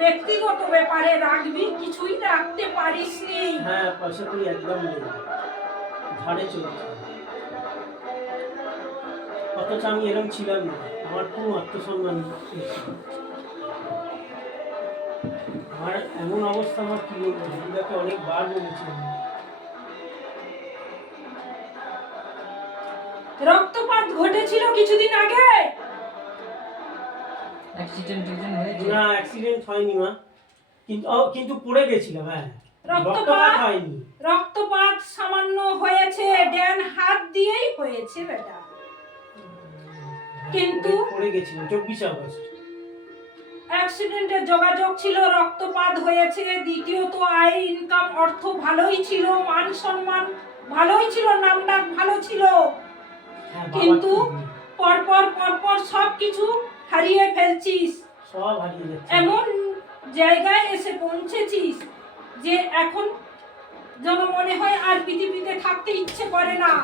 ব্যক্তিগত ব্যাপারে রাখবি, কিছুই রাখতে পারিসনি। হ্যাঁ, পয়সা করি একদম নেই, ঝাড়ে চলছে। অথচ আমি এরকম ছিলাম না, আমার খুব আত্মসম্মান ছিল। আমার এমন অবস্থা, আমার কি বলবো, দিদাকে অনেকবার বলেছিলাম। রক্তপাত ঘটেছিল কিছুদিন আগে। অ্যাক্সিডেন্ট হয়েছে? না, অ্যাক্সিডেন্ট হয়নি মা, কিন্তু পড়ে গেছিলাম। হ্যাঁ, রক্তপাত হয়নি। রক্তপাত সামান্য হয়েছে, ডান হাত দিয়েই হয়েছে বেটা। কিন্তু পড়ে গেছিলাম 24 আগস্ট। অ্যাক্সিডেন্টের যোগাযোগ ছিল, রক্তপাত হয়েছে। দ্বিতীয়ত আয় ইনকাম অর্থ ভালোই ছিল, মান সম্মান ভালোই ছিল, নামডাক ভালো ছিল, কিন্তু পরপর সব কিছু হারিয়ে ফেলছিস। সব হারিয়ে যাচ্ছে। এমন জায়গায় এসে পৌঁছেছিস যে এখন যেন মনে হয় আর পৃথিবীতে থাকতে ইচ্ছে করে না।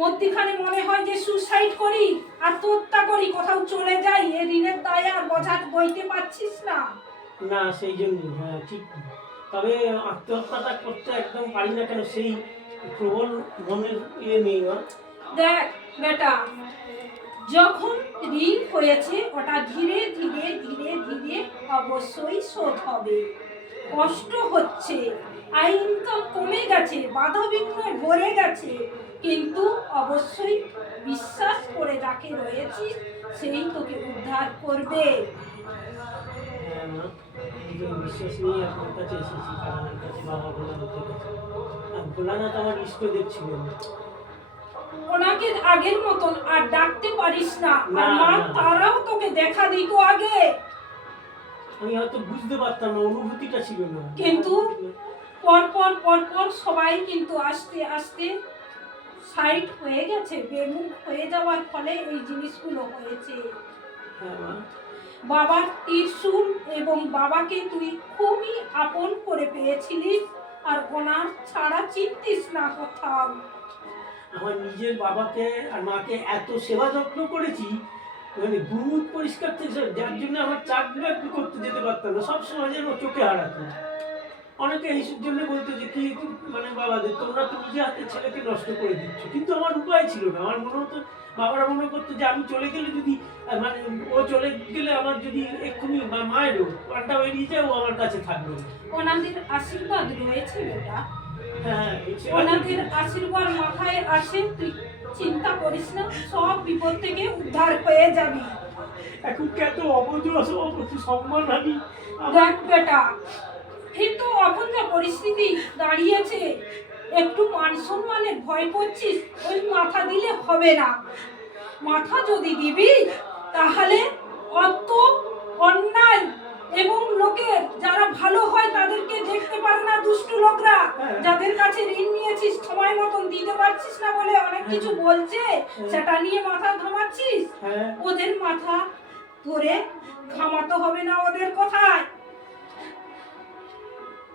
মধ্যখানে মনে হয় যে সুসাইড করি, আত্মহত্যা করি, কোথাও চলে যাই, এই ঋণের দায় আর বইতে পারছিস না। না, সেই জন্য। হ্যাঁ, ঠিক। তবে আত্মহত্যাটা করতে একদম পারি না কেন, সেই প্রবল মনের নেই না। দেখ বেটা, যখন ঋণ হয়েছে ওটা ধীরে ধীরে ধীরে ধীরে অবশ্যই শোধ হবে। কষ্ট হচ্ছে, আয় ইনকাম কমে গেছে, বাধা বিঘ্ন ভরে গেছে, কিন্তু অবশ্যই বিশ্বাস করে যাকে রয়েছিস সেই তোকে উদ্ধার করবে। হ্যাঁ মা, বিশ্বাস নিয়ে আপনার কাছে এসেছি, কারণের কাছে, বাবা ভোলানাথের কাছে। ভোলানাথ আমার ইষ্টদেব ছিলেন। ওনাকে আগের মতন আর ডাকতে পারিস না, আর মা তারাও তোকে দেখা দিত আগে। আমি হয়তো বুঝতে পারতাম না, অনুভূতিটা ছিল না। কিন্তু পরপর সবাই কিন্তু আস্তে আস্তে সাইড হয়ে গেছে, বেমুখ হয়ে যাওয়ার ফলে এই জিনিসগুলো হয়েছে। বাবার ত্রিশূল এবং বাবাকে তুই খুবই আপন করে পেয়েছিলিস, আর ওনার ছাড়া চিনতিস না কোথাও। আমার নিজের বাবাকে আর মাকে এত সেবা যত্ন করেছি, মানে দুধ পরিষ্কার থেকে, যার জন্য আমার চাকরি বাকরি করতে যেতে পারতাম না, সবসময় যেন চোখে হারাতো। অনেকে এইসব জন্য বলতো যে কি মানে বাবাদের, তোমরা তো নিজে হাতে ছেলেকে নষ্ট করে দিচ্ছ, কিন্তু আমার উপায় ছিল না। আমার মনে হতো, বাবারা মনে করতো যে আমি চলে গেলে যদি, মানে ও চলে গেলে আমার যদি এক্ষুনি মায়েরও পান্ডা বেরিয়ে যায়, ও আমার কাছে থাকবে। ওনাদের আশীর্বাদ রয়েছে বেটা। হ্যাঁ, ওনাদের আশীর্বাদ মাথায় আসে, তুই চিন্তা করিস না, সব বিপদ থেকে উদ্ধার হয়ে যাবি। এখন কত অবধ সম্মান আমি। দেখ বেটা, কিন্তু এখন যা পরিস্থিতি দাঁড়িয়েছে, একটু মান সম্মানের ভয় করছিস, ওই মাথা দিলে হবে না। মাথা যদি দিবি তাহলে অত অন্যায় এবং লোকের যারা ভালো হয় তাদেরকে দেখতে পারে না দুষ্ট লোকরা, যাদের কাছে ঋণ নিয়েছিস সময় মতন দিতে পারছিস না বলে অনেক কিছু বলছে, সেটা নিয়ে মাথা ঘামাচ্ছিস। ওদের মাথা ধরে ঘামাতে হবে না ওদের কথায়।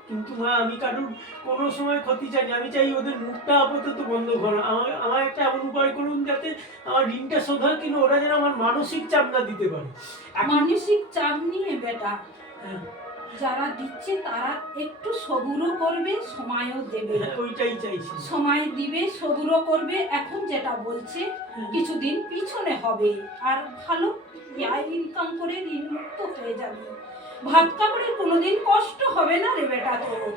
কিন্তু মা, আমি কারোর কোনো সময় ক্ষতি চাই না, আমি চাই ওদের মুখটা আপাতত বন্ধ করো। আমার একটা এমন উপায় করুন যাতে আমার ঋণটা শোধ হয়, কিন্তু ওরা যেন আমার মানসিক চাপ না দিতে পারে। মানসিক চাপ নিয়ে বেটা, যারা দিচ্ছে তারা একটু সবুরও করবে, সময়ও দেবে। ওইটাই চাইছি। সময় দিবে, সবুরও করবে। এখন যেটা বলছে কিছুদিন পিছনে হবে, আর ভালো আয় ইনকাম করে ঋণ মুক্ত হয়ে যাবে। ভাত কাপড়ের কোনোদিন কষ্ট হবে না রে বেটা তোর।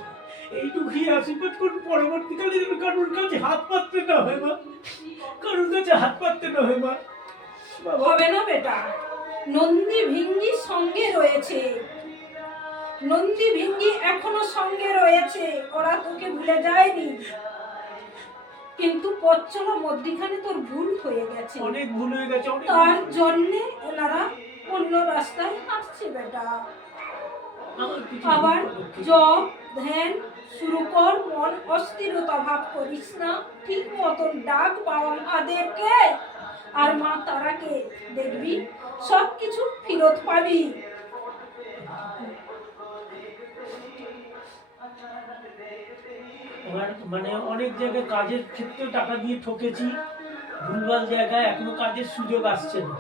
এইটুকুই আশীর্বাদ করুন, পরবর্তীকালে যেন কারোর কাছে হাত পাততে না হয় মা, কারোর কাছে হাত পাততে না হয় মা। হবে না বেটা, নন্দী ভিঙ্গি সঙ্গে রয়েছে, নন্দী ভিঙ্গি এখনো সঙ্গে রয়েছে, ওরা তোকে ভুলে যায়নি। কিন্তু পথ চলা মধ্যখানে তোর ভুল হয়ে গেছে, অনেক ভুল হয়ে গেছে, তার জন্য ওনারা অন্য রাস্তায় হাঁটছে বেটা। আবার জব ধ্যান শুরু কর, মন অস্থিরতা ভাব করিস না, ঠিক মতন ডাক বাবা মাদেরকে আর মা তারাকে, দেখবি সব কিছু ফেরত পাবি। মানে অনেক জায়গায় কাজের ক্ষেত্রে টাকা দিয়ে ঠকেছি, ভুলভাল জায়গায়, এখনো কাজের সুযোগ আসছে না।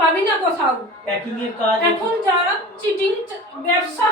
পাবি না কোথাও। প্যাকিং এর কাজ এখন যা চিটিং ব্যবসা